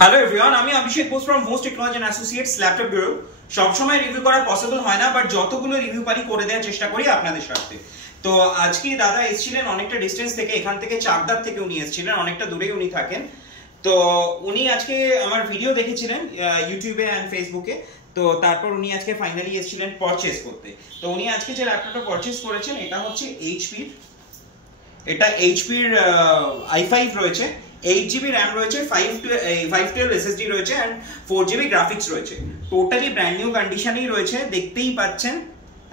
Hello everyone, আমি Abhishek Bose from most technology and associates laptop bureau. সবসময় review করা possible হয় না, বাট যতগুলো রিভিউ পারি করে দেওয়ার চেষ্টা করি আপনাদের সাথে। তো আজকে দাদা এসেছিলেন অনেকটা ডিস্টেন্স থেকে, এখান থেকে চাকদার থেকে উনি এসেছিলেন, অনেকটা দূরেই উনি থাকেন। তো উনি আজকে আমার ভিডিও দেখেছিলেন ইউটিউবে অ্যান্ড ফেসবুকে। তো তারপর উনি আজকে ফাইনালি এসেছিলেন পারচেজ করতে। তো উনি আজকে যে ল্যাপটপটা পারচেজ করেছেন এটা হচ্ছে এইচপির, এটা এইচপির i5 রয়েছে, 8GB RAM রয়েছে, 512 SSD রয়েছে এন্ড 4GB গ্রাফিক্স রয়েছে। টোটালি ব্র্যান্ড নিউ কন্ডিশনেই রয়েছে, দেখতেই পাচ্ছেন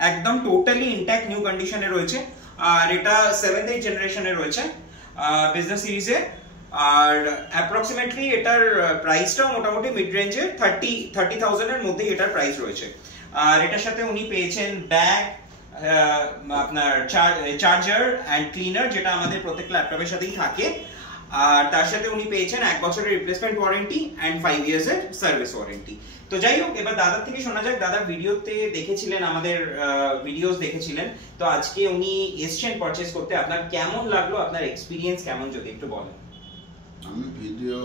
একদম টোটালি ইনট্যাক্ট নিউ কন্ডিশনে রয়েছে। আর এটা 7th 8th জেনারেশনে রয়েছে বিজনেস সিরিজে। আর অ্যাপ্রক্সিমেটলি এটার প্রাইসটাও মোটামুটি মিড রেঞ্জে 30,000 এর মধ্যে এটার প্রাইস রয়েছে। আর এটার সাথে উনি পেয়েছেন ব্যাগ, আপনার চার্জার এন্ড ক্লিনার, যেটা আমাদের প্রত্যেক ল্যাপটপের সাথেই থাকে। আর তার সাথে উনি পেয়েছেন 1 বছরের রিপ্লেসমেন্ট ওয়ারেন্টি এন্ড 5 ইয়ার্স এর সার্ভিস ওয়ারেন্টি। তো যাই হোক, এবার দাদার থেকে শোনা যাক। দাদা ভিডিওতে দেখেছিলেন, আমাদের ভিডিওস দেখেছিলেন, তো আজকে উনি এসেছেন পারচেজ করতে। আপনার কেমন লাগলো, আপনার এক্সপেরিয়েন্স কেমন, যদি একটু বলেন। আমি ভিডিও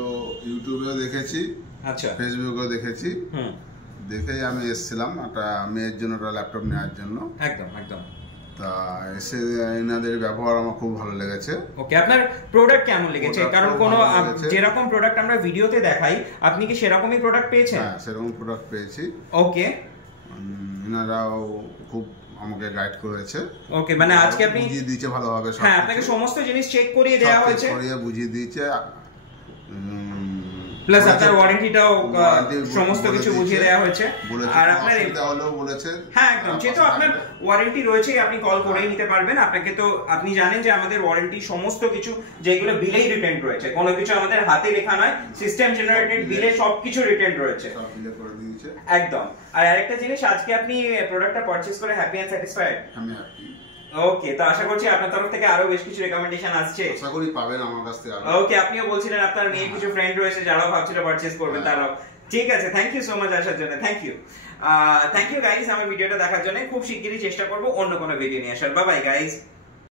ইউটিউবেও দেখেছি, আচ্ছা, ফেসবুকেও দেখেছি, দেখেই আমি এসেছিলাম একটা মেয়ের জন্য একটা ল্যাপটপ নেওয়ার জন্য। একদম একদম। তা এসে এনাদের ব্যবহার আমার খুব ভালো লেগেছে। ওকে, আপনার প্রোডাক্ট কেমন লেগেছে? কারণ কোন যেরকম প্রোডাক্ট আমরা ভিডিওতে দেখাই, আপনি কি সেরকমই প্রোডাক্ট পেয়েছেন? হ্যাঁ, সেরকম প্রোডাক্ট পেয়েছি। ওকে, এনারাও খুব আমাকে গাইড করেছে। ওকে, মানে আজকে আপনি বুঝিয়ে দিয়েছে ভালোভাবে। হ্যাঁ, আপনাকে সমস্ত জিনিস চেক করিয়ে দেওয়া হয়েছে, করিয়ে বুঝিয়ে দিয়েছে। প্লাস আপনার ওয়ারেন্টিটাও সমস্ত কিছু বুঝিয়ে দেওয়া হয়েছে। আর আপনার বলেছে হ্যাঁ একদম, যেহেতু আপনার ওয়ারেন্টি রয়েছে, আপনি কল করেই নিতে পারবেন। আপনাকে তো আপনি জানেন যে আমাদের ওয়ারেন্টি সমস্ত কিছু যেগুলো বিলেই রিটেন্ড রয়েছে, কোনো কিছু আমাদের হাতে লেখা নয়, সিস্টেম জেনারেটেড বিলে সবকিছু রিটেন্ড রয়েছে একদম। আর আরেকটা জিনিস, আজকে আপনি প্রোডাক্টটা পারচেজ করে হ্যাপি এন্ড স্যাটিসফাইড? আমি হ্যাপি। ওকে, তো আশা করছি আপনার তরফ থেকে আরো বেশ কিছু রেকমেন্ডেশন আসছে, আশা করি পাবেন আমার কাছ থেকে। ওকে, আপনিও বলছিলেন আপনার মেয়ের কিছু ফ্রেন্ড রয়েছে যারাও ভাবছিল পারচেজ করবেন, তারাও। ঠিক আছে, থ্যাংক ইউ সো মাচ আসার জন্য। থ্যাংক ইউ গাইস আমার ভিডিওটা দেখার জন্য। খুব শিগগিরই চেষ্টা করব অন্য কোনো ভিডিও নিয়ে আসার। Bye bye guys.